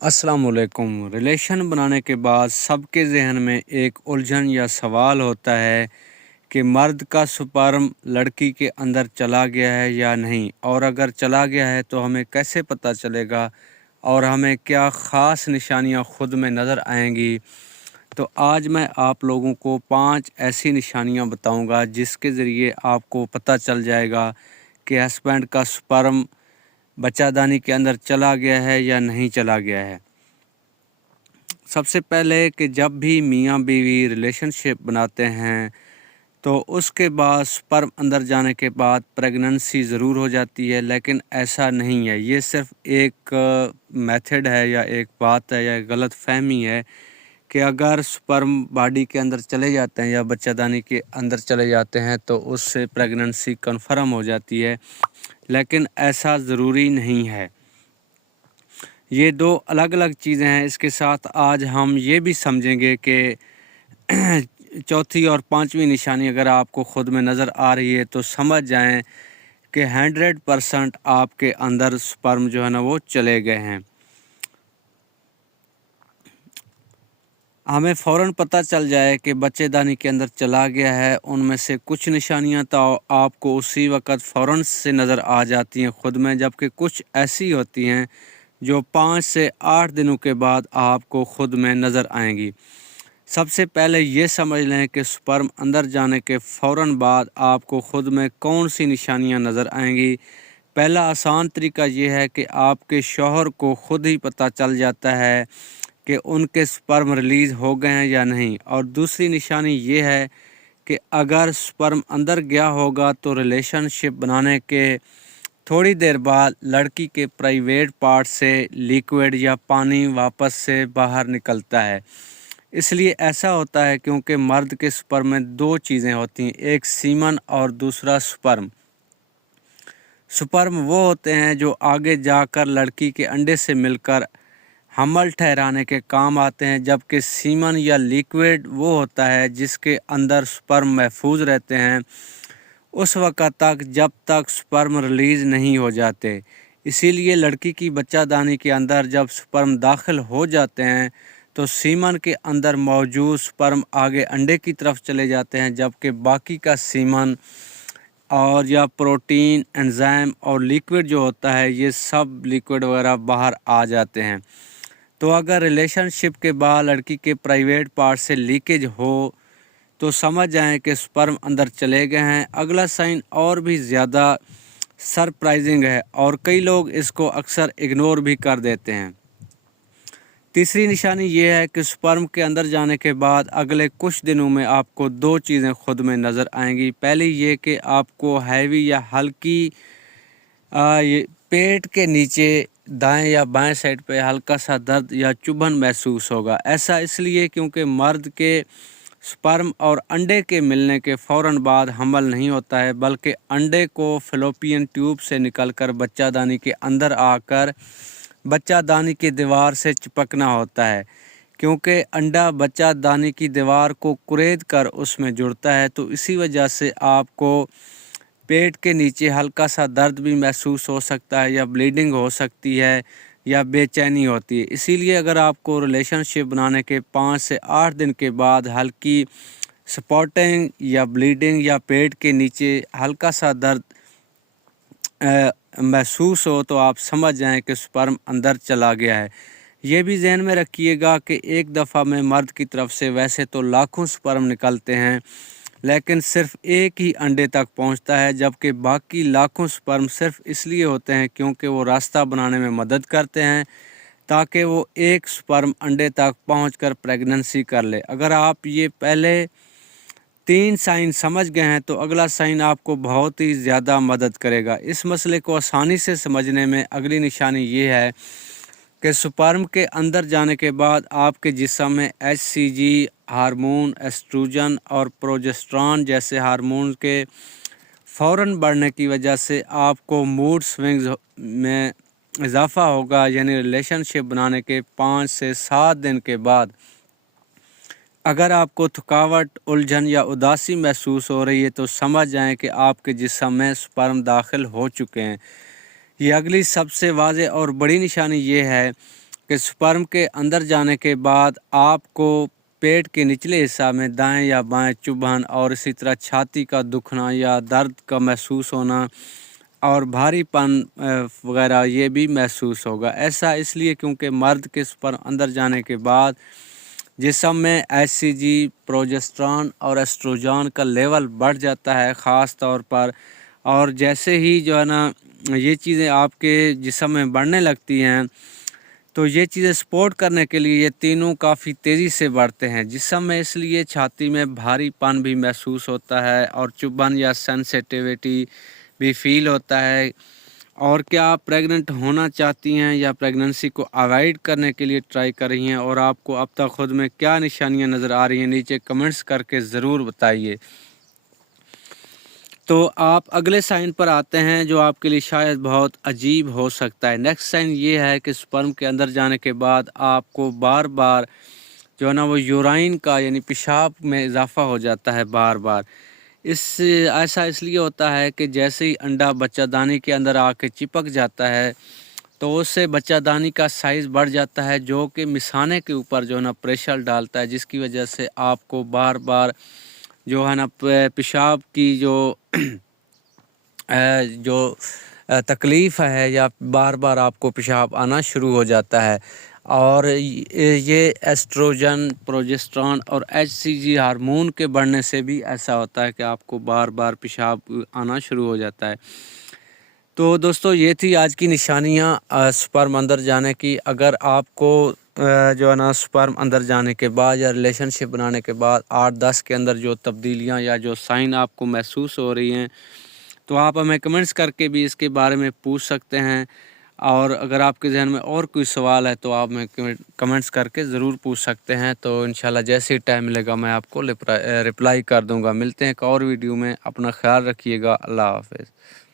अस्सलाम वालेकुम। रिलेशन बनाने के बाद सबके ज़हन में एक उलझन या सवाल होता है कि मर्द का स्पर्म लड़की के अंदर चला गया है या नहीं, और अगर चला गया है तो हमें कैसे पता चलेगा और हमें क्या ख़ास निशानियां खुद में नज़र आएंगी। तो आज मैं आप लोगों को 5 ऐसी निशानियां बताऊंगा जिसके ज़रिए आपको पता चल जाएगा कि हस्बैंड का स्पर्म बच्चादानी के अंदर चला गया है या नहीं चला गया है। सबसे पहले कि जब भी मियाँ बीवी रिलेशनशिप बनाते हैं तो उसके बाद स्पर्म अंदर जाने के बाद प्रेगनेंसी ज़रूर हो जाती है, लेकिन ऐसा नहीं है। ये सिर्फ एक मेथड है या एक बात है या गलत फहमी है कि अगर स्पर्म बॉडी के अंदर चले जाते हैं या बच्चादानी के अंदर चले जाते हैं तो उससे प्रेगनेंसी कन्फर्म हो जाती है, लेकिन ऐसा ज़रूरी नहीं है। ये दो अलग अलग चीज़ें हैं। इसके साथ आज हम ये भी समझेंगे कि चौथी और पांचवी निशानी अगर आपको ख़ुद में नज़र आ रही है तो समझ जाएं कि 100% आपके अंदर स्पर्म जो है ना वो चले गए हैं। हमें फ़ौरन पता चल जाए कि बच्चेदानी के अंदर चला गया है। उनमें से कुछ निशानियां तो आपको उसी वक्त फ़ौरन से नज़र आ जाती हैं ख़ुद में, जबकि कुछ ऐसी होती हैं जो 5 से 8 दिनों के बाद आपको ख़ुद में नज़र आएंगी। सबसे पहले ये समझ लें कि स्पर्म अंदर जाने के फ़ौरन बाद आपको ख़ुद में कौन सी निशानियां नज़र आएंगी। पहला आसान तरीका ये है कि आपके शौहर को ख़ुद ही पता चल जाता है कि उनके स्पर्म रिलीज़ हो गए हैं या नहीं। और दूसरी निशानी ये है कि अगर स्पर्म अंदर गया होगा तो रिलेशनशिप बनाने के थोड़ी देर बाद लड़की के प्राइवेट पार्ट से लिक्विड या पानी वापस से बाहर निकलता है। इसलिए ऐसा होता है क्योंकि मर्द के स्पर्म में दो चीज़ें होती हैं, एक सीमन और दूसरा स्पर्म। स्पर्म वो होते हैं जो आगे जाकर लड़की के अंडे से मिलकर हमल ठहराने के काम आते हैं, जबकि सीमन या लिक्विड वो होता है जिसके अंदर स्पर्म महफूज रहते हैं उस वक़्त तक जब तक स्पर्म रिलीज़ नहीं हो जाते। इसीलिए लड़की की बच्चादानी के अंदर जब स्पर्म दाखिल हो जाते हैं तो सीमन के अंदर मौजूद स्पर्म आगे अंडे की तरफ चले जाते हैं, जबकि बाकी का सीमन और या प्रोटीन, एंजाइम और लिक्विड जो होता है ये सब लिक्विड वगैरह बाहर आ जाते हैं। तो अगर रिलेशनशिप के बाद लड़की के प्राइवेट पार्ट से लीकेज हो तो समझ जाएं कि स्पर्म अंदर चले गए हैं। अगला साइन और भी ज़्यादा सरप्राइजिंग है और कई लोग इसको अक्सर इग्नोर भी कर देते हैं। तीसरी निशानी ये है कि स्पर्म के अंदर जाने के बाद अगले कुछ दिनों में आपको दो चीज़ें खुद में नज़र आएंगी। पहली ये कि आपको हैवी या हल्की ये पेट के नीचे दाएं या बाएं साइड पे हल्का सा दर्द या चुभन महसूस होगा। ऐसा इसलिए क्योंकि मर्द के स्पर्म और अंडे के मिलने के फ़ौरन बाद हमल नहीं होता है, बल्कि अंडे को फैलोपियन ट्यूब से निकलकर बच्चादानी के अंदर आकर बच्चादानी की दीवार से चिपकना होता है। क्योंकि अंडा बच्चादानी की दीवार को कुरेद कर उसमें जुड़ता है, तो इसी वजह से आपको पेट के नीचे हल्का सा दर्द भी महसूस हो सकता है या ब्लीडिंग हो सकती है या बेचैनी होती है। इसीलिए अगर आपको रिलेशनशिप बनाने के 5 से 8 दिन के बाद हल्की स्पॉटिंग या ब्लीडिंग या पेट के नीचे हल्का सा दर्द महसूस हो तो आप समझ जाएं कि स्पर्म अंदर चला गया है। ये भी जहन में रखिएगा कि एक दफ़ा में मर्द की तरफ से वैसे तो लाखों स्पर्म निकलते हैं, लेकिन सिर्फ एक ही अंडे तक पहुंचता है, जबकि बाकी लाखों स्पर्म सिर्फ इसलिए होते हैं क्योंकि वो रास्ता बनाने में मदद करते हैं ताकि वो एक स्पर्म अंडे तक पहुंचकर प्रेगनेंसी कर ले। अगर आप ये पहले 3 साइन समझ गए हैं तो अगला साइन आपको बहुत ही ज़्यादा मदद करेगा। इस मसले को आसानी से समझने में अगली निशानी ये है कि स्पर्म के अंदर जाने के बाद आपके जिस्म में HCG हार्मोन, एस्ट्रोजन और प्रोजेस्टेरॉन जैसे हार्मोन के फ़ौरन बढ़ने की वजह से आपको मूड स्विंग्स में इजाफ़ा होगा। यानी रिलेशनशिप बनाने के 5 से 7 दिन के बाद अगर आपको थकावट, उलझन या उदासी महसूस हो रही है तो समझ जाएं कि आपके जिस्म में स्पर्म दाखिल हो चुके हैं। ये अगली सबसे वाज़ेह और बड़ी निशानी ये है कि स्पर्म के अंदर जाने के बाद आपको पेट के निचले हिस्सा में दाएं या बाएं चुभन और इसी तरह छाती का दुखना या दर्द का महसूस होना और भारीपन वगैरह ये भी महसूस होगा। ऐसा इसलिए क्योंकि मर्द के स्पर्म अंदर जाने के बाद जिस्म में एचसीजी, प्रोजेस्टेरॉन और एस्ट्रोजन का लेवल बढ़ जाता है ख़ास तौर पर। और जैसे ही जो है ना ये चीज़ें आपके जिस्म में बढ़ने लगती हैं तो ये चीज़ें सपोर्ट करने के लिए ये तीनों काफ़ी तेज़ी से बढ़ते हैं जिस्म में, इसलिए छाती में भारीपन भी महसूस होता है और चुभन या सेंसिटिविटी भी फील होता है। और क्या आप प्रेग्नेंट होना चाहती हैं या प्रेगनेंसी को अवॉइड करने के लिए ट्राई कर रही हैं और आपको अब तक खुद में क्या निशानियां नज़र आ रही हैं, नीचे कमेंट्स करके ज़रूर बताइए। तो आप अगले साइन पर आते हैं जो आपके लिए शायद बहुत अजीब हो सकता है। नेक्स्ट साइन ये है कि स्पर्म के अंदर जाने के बाद आपको बार बार जो है ना वो यूराइन का यानी पेशाब में इजाफा हो जाता है बार बार। ऐसा इसलिए होता है कि जैसे ही अंडा बच्चादानी के अंदर आके चिपक जाता है तो उससे बच्चादानी का साइज़ बढ़ जाता है जो कि मिसाने के ऊपर जो है ना प्रेशर डालता है, जिसकी वजह से आपको बार बार जो है ना पेशाब की जो तकलीफ़ है या बार बार आपको पेशाब आना शुरू हो जाता है। और ये एस्ट्रोजन, प्रोजेस्टेरॉन और एचसीजी हार्मोन के बढ़ने से भी ऐसा होता है कि आपको बार बार पेशाब आना शुरू हो जाता है। तो दोस्तों ये थी आज की निशानियाँ स्पर्म अंदर जाने की। अगर आपको जो है ना स्पर्म अंदर जाने के बाद या रिलेशनशिप बनाने के बाद 8-10 के अंदर जो तब्दीलियाँ या जो साइन आपको महसूस हो रही हैं तो आप हमें कमेंट्स करके भी इसके बारे में पूछ सकते हैं। और अगर आपके ज़हन में और कोई सवाल है तो आप हमें कमेंट्स करके ज़रूर पूछ सकते हैं। तो इंशाल्लाह जैसे ही टाइम मिलेगा मैं आपको रिप्लाई कर दूंगा। मिलते हैं एक और वीडियो में, अपना ख्याल रखिएगा। अल्लाह हाफ़िज़।